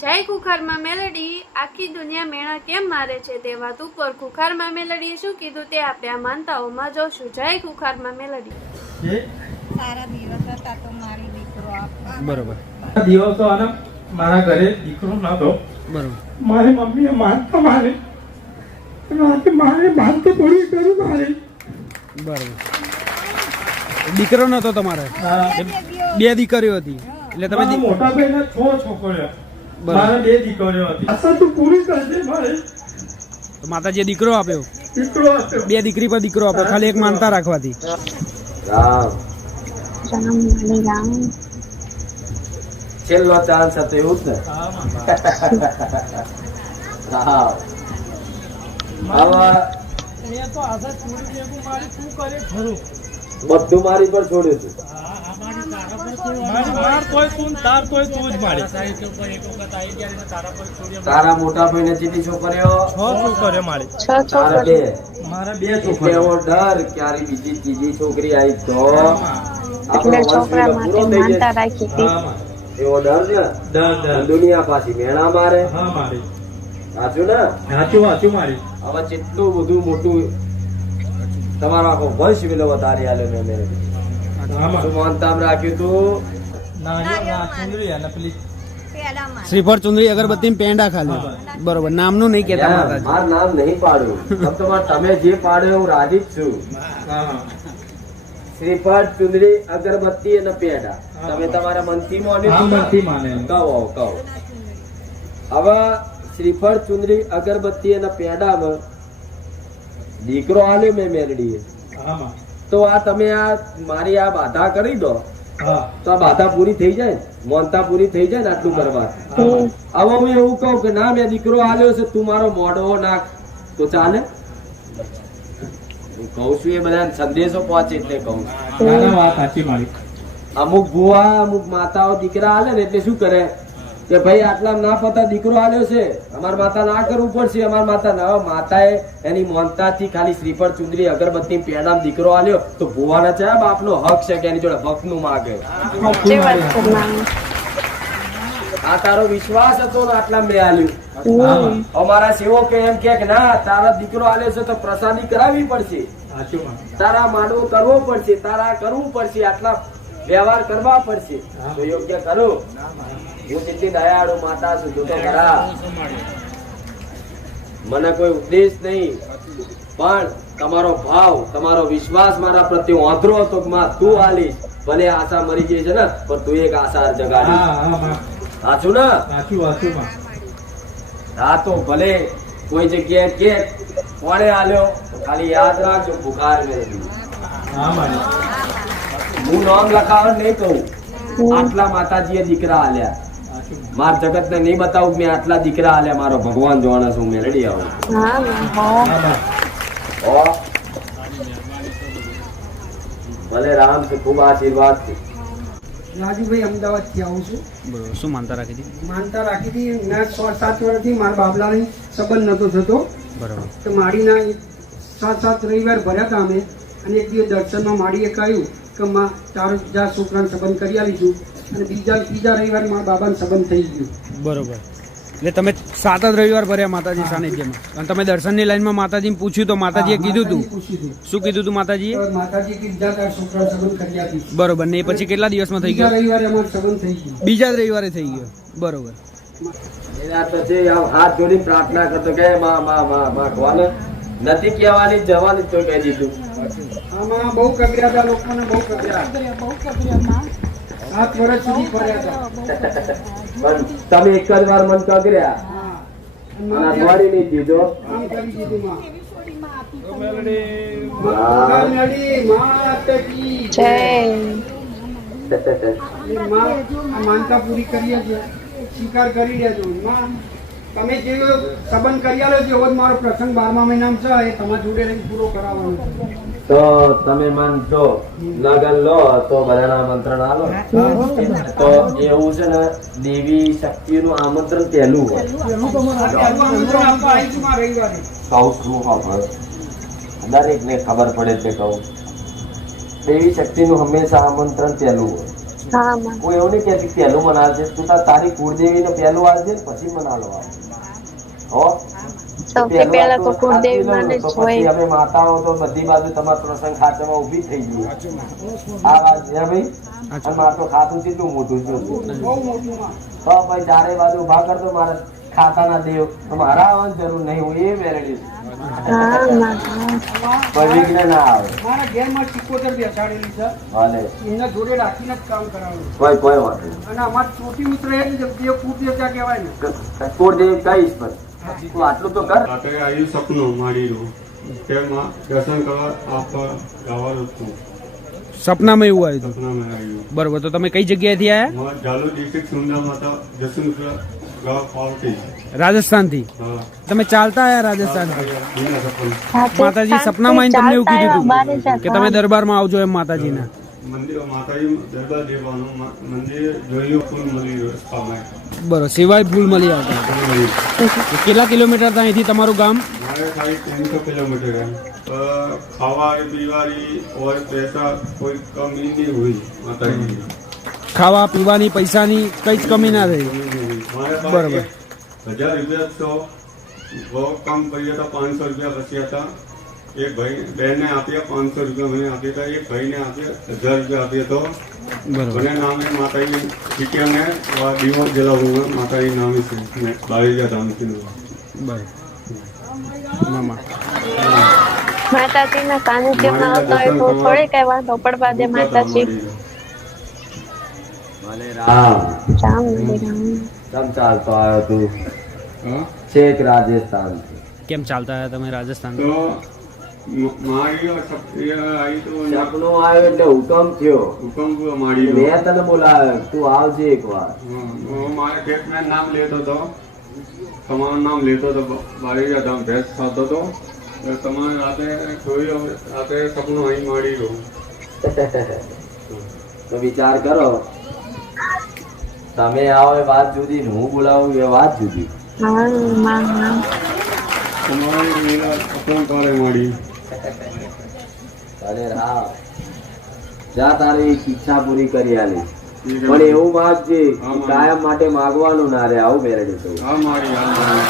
જય ખુખારમાં મેલડી. આખી દુનિયા મેણા કેમ મારે છે તે વાત ઉપર ખુખારમાં મેલડીએ શું કીધું તે આપણે આ માનતાઓમાં જોશું. જય કુખારમાં મેલડી. સારા દિવસ હતા તો મારી દીકરો બરોબર. દિવસો અને મારા ઘરે દીકરો નતો બરોબર. મારી મમ્મીએ માનતા મારે. મારે મારે માનતા પૂરી કરી મારે. બરોબર. દીકરો નતો તમારે? બે દીકરીઓ હતી. એટલે તમે મોટા ભાઈને છ છોકરીઓ. મારે બે દીકરીઓ હતી. આશા તું પૂરી કરજે મારે તો માતાજીએ દીકરો આપ્યો. દીકરો બે દીકરી પર દીકરો આપ્યો. ખાલી એક માનતા રાખવાથી. રામ. છેલ્લો ચાન્સ હતો એવું જ ને? હા, હવે એ તો આશા છોડી દેવું મારે શું કરે ખરું. બધું મારી પર છોડ્યું હતું મારી મોટા ભાઈ ને તાર તોય તું જ મારી. તારા મોટા ભાઈને ચીટી છોકરીઓ છ છોકરીઓ મારી. તારા બે. મારા બે છોકરીઓ ડર ક્યારે બીજી ત્રીજી છોકરી આવી તો? આપણે છોકરા માટે માનતા રાખી હતી. એવો ડર ને ડર ડર. દુનિયા પાછી મેણા મારે? હા મારી. સાચું ને? સાચું સાચું મારી. હવે જેટલું બધું મોટું તમારો આખો વંશ વિલો વધારી આલે મેં. શ્રીફળ ચુંદરી અગરબત્તી ને પેંડા ખાલી. બરોબર. નામનું નહીં કેતા મારું નામ નહીં પાડ્યું તમે જે પાડ્યો હું રાજી છું. શ્રીફળ ચુંદરી અગરબત્તી અને પેંડા. તમે તમારા મનથી માને કહો કહો. હવે શ્રીફળ ચુંદરી અગરબત્તી અને પેંડામાં દીકરો આલ્યો મેં મેરડીએ. હા માં. તો આ તમે આ મારી આ બાધા કરી દો. તો આ બાધા પૂરી થઈ જાય મોનતા પૂરી થઈ જાય ને આટલું કરવા? હવે હું એવું કહું કે ના મેં દીકરો આલ્યો છે તું મારો મોઢો નાખ. તો ચાલે? હું કહું છું એ બધા સંદેશો પહોંચે એટલે કહું છું. અમુક ભુવા અમુક માતાઓ દીકરા આલે ને એટલે શું કરે? કે ભાઈ આટલા ના ફતા દીકરો આલ્યો છે. અમાર માતા ના કરવું પડશે અમાર માતા ના. માતાએ એની મોનતાથી ખાલી શ્રીફળ ચુંદરી અગરબત્તી પેડામ દીકરો આલ્યો તો ભુવાના છે આ બાપનો હક છે કે એની જોડે હકનું માગે આ તારો વિશ્વાસ હતો ને આટલા મેં આલ્યું. અમારા સેવકો એમ કે ના તારા દીકરો આલ્યો છે તો પ્રસાદી કરાવવી પડશે. તારા માંડવું કરવો પડશે તારા કરવું પડશે આટલા વ્યવહાર કરવા પડશે. તો યોગ્ય કરો. હું જેટલી દયાળુ માતા છું જો ખરા. મને કોઈ ઉપદેશ નહીં. પણ તમારો ભાવ તમારો વિશ્વાસ મારા પ્રત્યે ઓંધરો હતો માં તું આલીશ. ભલે આશા મરી ગઈ છે ને પણ તું એક આશા જગાડી સાચું ને? હા તો ભલે કોઈ જગ્યાએ કે કોણે આલ્યો ખાલી યાદ રાખજો બુખાર મેળવી. હા હું નામ લખાવ નહીં કહું આટલા માતાજીએ દીકરા આલ્યા. માર જગત ને નહીં બતાવું મેં આટલા દીકરા આલ્યા. મારો ભગવાન જોવાના છું આવું માં, માં. હો. ભલે રામ છે ખૂબ આશીર્વાદ છે. રાજુભાઈ અમદાવાદથી આવું છું. બરોબર શું માનતા રાખી હતી? માનતા રાખી હતી ના છ સાત વર્ષથી મારા બાબલાની સંબંધ નતો થતો. બરોબર. તો માડીના એક સાત સાત રવિવાર ભર્યા હતા અમે. અને એક દિવસ દર્શનમાં માડીએ કહ્યું કે ચાર તારો છોકરાને સંબંધ કરી આલીશું અને બીજા ત્રીજા રવિવાર મારા બાબાને સંબંધ થઈ ગયો. બરોબર. એટલે તમે સાત જ રવિવાર ભર્યા માતાજી સાનિધ્યમાં. અને તમે દર્શનની લાઈનમાં માતાજીને પૂછ્યું તો માતાજીએ કીધું તું. હતું શું કીધું તું માતાજીએ? તો માતાજીએ કીધું જા તારા છોકરાને સંબંધ કરી આપીશ. બરોબર. ને એ પછી કેટલા દિવસમાં થઈ બીજા ગયો? રવિવારે અમારો સંબંધ થઈ ગયો. બીજા જ રવિવારે થઈ ગયો. બરોબર. એના પછી હાથ જોડી પ્રાર્થના કરતો કે માં માં માં માં ભગવાન નથી કહેવાની જવાની તો કહી દીધું. આમાં બહુ કગર્યા હતા લોકોને બહુ કગર્યા. બહુ કબરિયામાં સાત વર્ષ સુધી ફર્યા હતા. તમે એક જ વાર મન કગર્યા? અને આ નહીં દીધો? કરી માં. માનતા પૂરી કરીએ સ્વીકાર કરી લેજો. માં તમે જે સંબંધ કરી આલો છે એવો મારો પ્રસંગ બારમા મહિનામાં છે. એ તમારા જોડે રહીને પૂરો કરાવવાનો છે. તો તમે માનશો લગન લો તો બધાના આમંત્રણ આલો. તો એવું છે ને દેવી શક્તિનું આમંત્રણ પહેલું હોય. સાંભળો. દરેકને ખબર પડે છે કહું. દેવી શક્તિનું હંમેશા આમંત્રણ પહેલું હોય. હું કોઈ એવું નહીં કે પહેલું મનાવજે. તું તાર તારી કુળદેવી ને પહેલું આવજે ને પછી મનાલો હો? સૌથી પહેલા તો કુળદેવી માને જ હોય અમે માતાઓ તો બધી બાજુ તમારા પ્રસંગ ખાતામાં ઊભી થઈ ગઈ. આ વાત છે ભાઈ? અને મારે તો ખાતું કેટલું મોટું છે? તો ભાઈ ચારે બાજુ ઊભા કરતો મારે ખાતાના દેવ. મારા આવવાની જરૂર નહીં હું એ વેરેડી. કોઈ કોઈ કોઈ વાત અને અમારે ચોટી મિત્ર એ જ કહેવાય ને. કુળદેવી કહીશ પણ. તું આટલું તો કર. રાત્રે આવ્યું સપનું મારીનું કે દર્શન કરવા આપવા જવાનું હતું સપનામાં એવું આવ્યું સપનામાં આવ્યું. બરોબર તો તમે કઈ જગ્યાએથી આવ્યા ડિસ્ટ્રિક્ટ માતા ગામ પાવટી રાજસ્થાનથી? તમે ચાલતા આવ્યા રાજસ્થાન? માતાજી સપનામાં તમને એવું કીધું હતું કે તમે દરબારમાં આવજો એમ માતાજીના. મંદિર માતાજી દરબાર દેવાનું મ- મંદિર જોયું ફૂલ મળી રસ્તામાં બરોબર સિવાય ભૂલ મળી આવતા હતા. તો કેટલા કિલોમીટર હતા અહીંથી તમારું ગામ મારે ખાલી ત્રણસો કિલોમીટર હે તો ખાવારી પીવારી ઓર પૈસા કોઈ કમી નહીં હુઈ માતાજી ખાવા પીવાની પૈસાની કઈ જ કમી ના થઈ મારે બરોબર. પાસે હજાર રૂપિયા તો બહુ કમ કરીએ તો પાંચસો રૂપિયા બચ્યા હતા એક ભાઈ બહેનને આપ્યા પાંચસો રૂપિયા મને આપ્યા હતા એક ભાઈને આપ્યા હજાર રૂપિયા આપ્યા તો બરોબર મને નામે માતાજી શીખ્યા ને આ દીવો જલાવું માતાજી નામે છે ને બાવીજા ધામથી બરોબર મામા માતાજીના સાનિધ્યમાં આવતા હોય તો થોડી કઈ વાંધો પડવા દે માતાજી ભલે રામ રામ રામ તમ ચાલતો આવ્યો તું હા છેક રાજસ્થાન કેમ ચાલતા આવ્યા તમે રાજસ્થાન આવ્યો એટલે હુકમ થયો. હુકમ મેં તને બોલાવ્યો તું આવજે એક વાર ખેતમાં નામ લેતો હતો. તમારું નામ લેતો હતો બારીજા ધામ ભેંસ ખાતો હતો. તમારે રાતે જોયું રાતે સપનું અહીં મળી ગયું તો વિચાર કરો. તમે આવો એ વાત જુદી ને હું બોલાવું એ વાત જુદી. તમારી સપનું કાલે મારી અરે હા જા તારી ઈચ્છા પૂરી કરી આલી. પણ એવું માગજે કાયમ માટે માગવાનું ના રે આવું મેરેજ થયું હા મારી હા મારી.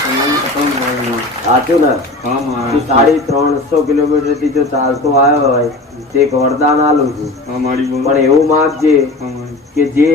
તમારી સપનું મારી. સાચું ને? સાડી ત્રણસો કિલોમીટરથી જો ચાલતો આવ્યો હોય તે એક વરદાન આલું છું. પણ એવું માગજે કે જે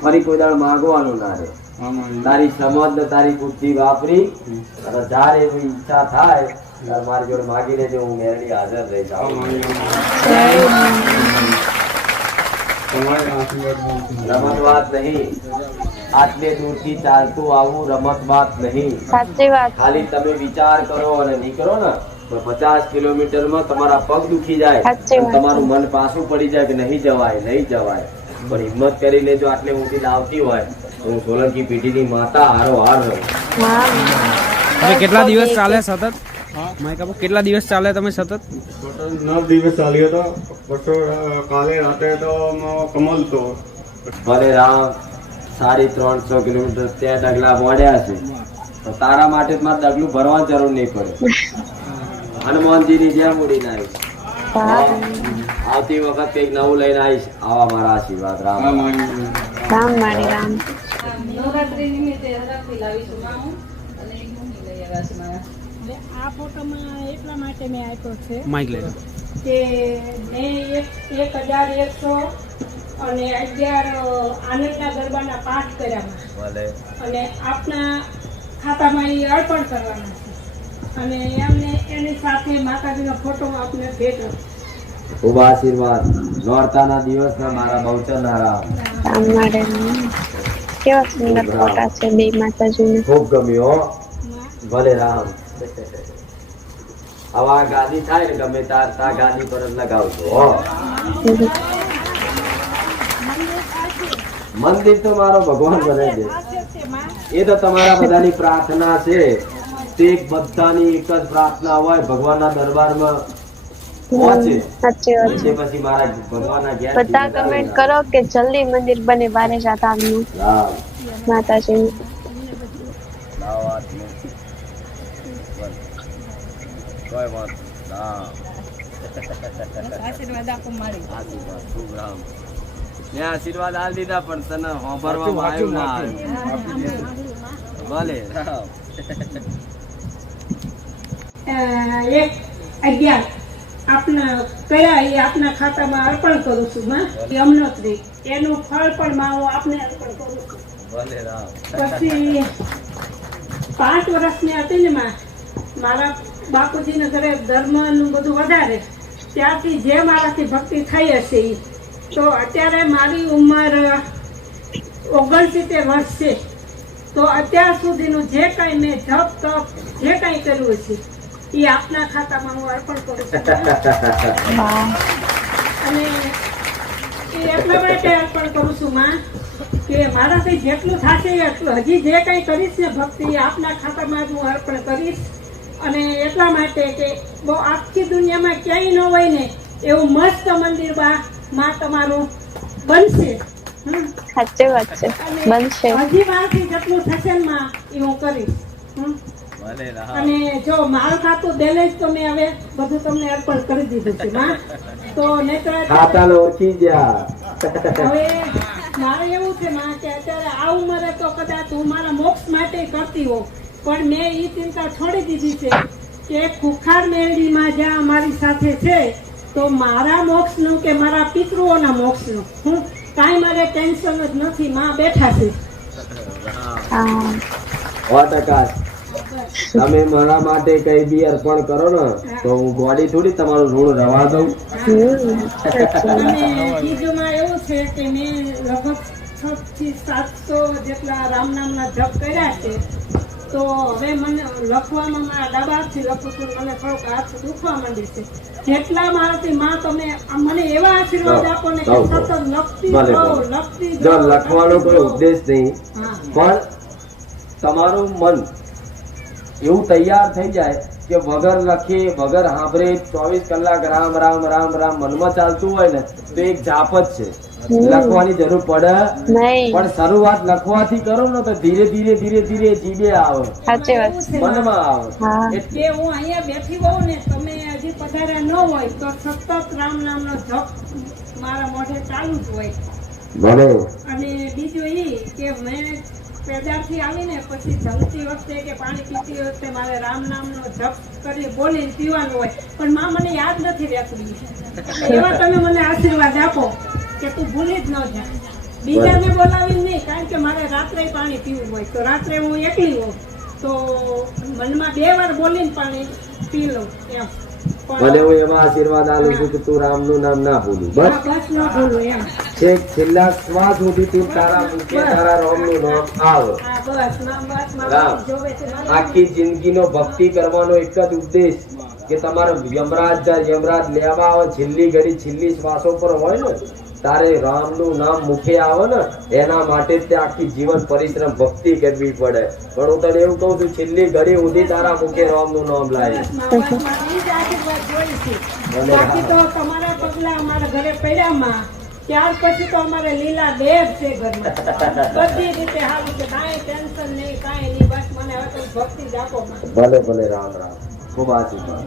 ફરી કોઈ દાળ માગવાનું ના રે. હા મારી તારી સમજ ને તારી બુદ્ધિ વાપરી અને જ્યારે એવી ઈચ્છા થાય ત્યારે મારી જોડે માગી લેજે હું મેરડી હાજર રહી જાઉં. રમત વાત નહીં. આટલે દૂરથી ચાલતું આવું રમત વાત નહીં. સાચી વાત. ખાલી તમે વિચાર કરો અને નીકળો ને તો પચાસ કિલોમીટરમાં તમારા પગ દુખી જાય. તમારું મન પાછું પડી જાય કે નહીં જવાય નહીં જવાય. પણ હિંમત કરી લેજો આટલે ઊંધી લાવતી હોય. હું સોલંકી પેઢીની માતા હારો હાર રહું તમે કેટલા દિવસ ચાલે સતત? કેટલા દિવસ ચાલે તમે સતત? ટોટલ નવ દિવસ ચાલ્યો હતો. પછી કાલે રાતે તો મ- કમલ તો. ભલે રામ સારી ત્રણસો કિલોમીટર ત્યાં ડગલા મોડ્યા છે. તો તારા માટે મારે ડગલું ભરવાની જરૂર નહીં પડે. હનુમાનજીની જેમ ઉડીને આવીશ આવતી વખત કંઈક નવું લઈને આવીશ. આવા મારા આશીર્વાદ રામ. રામ રામ. નવરાત્રી નિમિત્તે લાવી લાવીશું મામું અને એ લઈ આવ્યા છે મારા. આ ફોટોમાં એટલા માટે મેં આપ્યો છે માઇક લઈ કે મેં એક એક હજાર એકસો અને અગિયાર આનંદના ગરબાના પાઠ કર્યા અને આપના ખાતામાં એ અર્પણ કરવાના છે. અને એમને એની સાથે માતાજીનો ફોટો આપને ભેટ. ઊભા આશીર્વાદ. નોરતાના દિવસના મારા મારે રામ કેવા સુંદર ફોટા છે બે માતાજીના. ખૂબ ગમ્યો ભલે રામ. આવા ગાદી થાય ને ગમે તાર તા ગાદી પર જ લગાવજો મંદિર તો મારો ભગવાન બનાવી દે. એ તો તમારા બધાની પ્રાર્થના છે. તે બધાની એક જ પ્રાર્થના હોય ભગવાનના દરબારમાં સાચી વાત. બધા કમેન્ટ કરો કે જલ્દી મંદિર બને બારે ધામનું રામ માતાજીનું ના વાત નહીં. કોઈ વાત ના. આશીર્વાદ આપો મારી. આશીર્વાદ ખૂબ મેં આશીર્વાદ આલ દીધા પણ તને સાંભળવામાં આવ્યું ના ભલે એક અગિયાર. આપના કયા એ આપના ખાતામાં અર્પણ કરું છું માં. યમનોત્રી એનું ફળ પણ માં હું આપને અર્પણ કરું છું. પછી પાંચ વર્ષની હતી ને માં. મારા બાપુજીના ઘરે ધર્મનું બધું વધારે. ત્યારથી જે મારાથી ભક્તિ થઈ હશે એ તો અત્યારે મારી ઉંમર ઓગણસિત્તેર વર્ષ છે. તો અત્યાર સુધીનું જે કાંઈ મેં જપ તપ જે કાંઈ કર્યું છે એ આપના ખાતામાં હું અર્પણ કરું છું. અને એ એટલા માટે અર્પણ કરું છું માં કે મારાથી જેટલું થશે એટલું. હજી જે કંઈ કરીશ ને ભક્તિ આપના ખાતામાં જ હું અર્પણ કરીશ. અને એટલા માટે કે બહુ આખી દુનિયામાં ક્યાંય ન હોય ને એવું મસ્ત મંદિર બા માં તમારું બનશે. સાચી વાત છે. બનશે. હજી મારાથી જેટલું થશે ને માં એ હું કરીશ. અને જો માલ ખાતું બેલેન્સ તો મેં હવે બધું તમને અર્પણ કરી દીધું છે માં. તો નહીતર ખાતાને ઓળખી ગયા. હવે મારે એવું છે માં કે અત્યારે આ ઉંમરે તો કદાચ હું મારા મોક્ષ માટે કરતી હોઉં. પણ મેં એ ચિંતા છોડી દીધી છે કે ખુખાર મેળવીમાં જ્યાં અમારી સાથે છે તો મારા મોક્ષનું કે મારા પિતૃઓના મોક્ષનું? હું કાંઈ મારે ટેન્શન જ નથી માં બેઠા છે. હા તમે મારા માટે કઈ બી અર્પણ કરો ને તો હું ગોડી થોડી તમારું ઋણ રવા દઉં. એવું છે કે મેં લગભગથી સાતસો જેટલા રામ નામના જપ કર્યા છે. તો હવે મને લખવામાં મારા ડાબાથી લખું છું મને થોડોક હાથ દુખવા માંડી છે. જેટલા મારાથી માં તમે મને એવા આશીર્વાદ આપો ને કે સતત લખતી લખતી લખવાનો કોઈ ઉદ્દેશ નહીં પણ તમારું મન એવું તૈયાર થઈ જાય કે વગર લખીએ વગર સાંભળે ચોવીસ કલાક રામ રામ રામ રામ મનમાં ચાલતું હોય ને તો એક જાપ જ છે. લખવાની જરૂર પડે. પણ શરૂઆત લખવાથી કરો ને તો ધીરે ધીરે ધીરે ધીરે જીબે આવે. મનમાં આવે. એટલે હું અહીંયા બેઠી હોઉં ને તમે હજી પધાર્યા ન હોય તો સતત રામ નામનો જપ મારા મોઢે ચાલુ જ હોય. અને બીજું એ કે મેં પેદાથી આવીને પછી જમતી વખતે કે પાણી પીતી વખતે મારે રામ નામનો જપ કરી બોલીને પીવાનું હોય. પણ માં મને યાદ નથી રહેતું. એટલે એવા તમે મને આશીર્વાદ આપો કે તું ભૂલી જ ન જા બીજાને બોલાવી નહીં કારણ કે મારે રાત્રે પાણી પીવું હોય. તો રાત્રે હું એકલી હોઉં. તો મનમાં બે વાર બોલીને પાણી પી લઉં એમ. પણ હું એવા આશીર્વાદ આલું છું કે તું રામનું નામ ના ભૂલું. બસ. છેક છેલ્લા શ્વાસ સુધી તું તારા મુખે તારા રામનું નામ આવે. રામ. આખી જિંદગીનો ભક્તિ કરવાનો એક જ ઉદ્દેશ કે તમારો યમરાજ યમરાજ લેવા આવે છેલ્લી ઘડી છેલ્લી શ્વાસો પર હોય ને તારે રામનું નામ મુખે આવે ને એના માટે તે આખી જીવન પરિશ્રમ ભક્તિ કરવી પડે. પણ હું તને એવું કહું છું છેલ્લી ઘડી સુધી તારા મુખે રામનું નામ લાવી ત્યાર પછી તો અમારે લીલા દેવ છે ઘરમાં. બધી રીતે સારું છે કાંઈ ટેન્શન નહીં કાંઈ નહીં બસ મને હવે ભક્તિ જ આપો ભલે ભલે રામ રામ. ખૂબ આશીર્વાદ.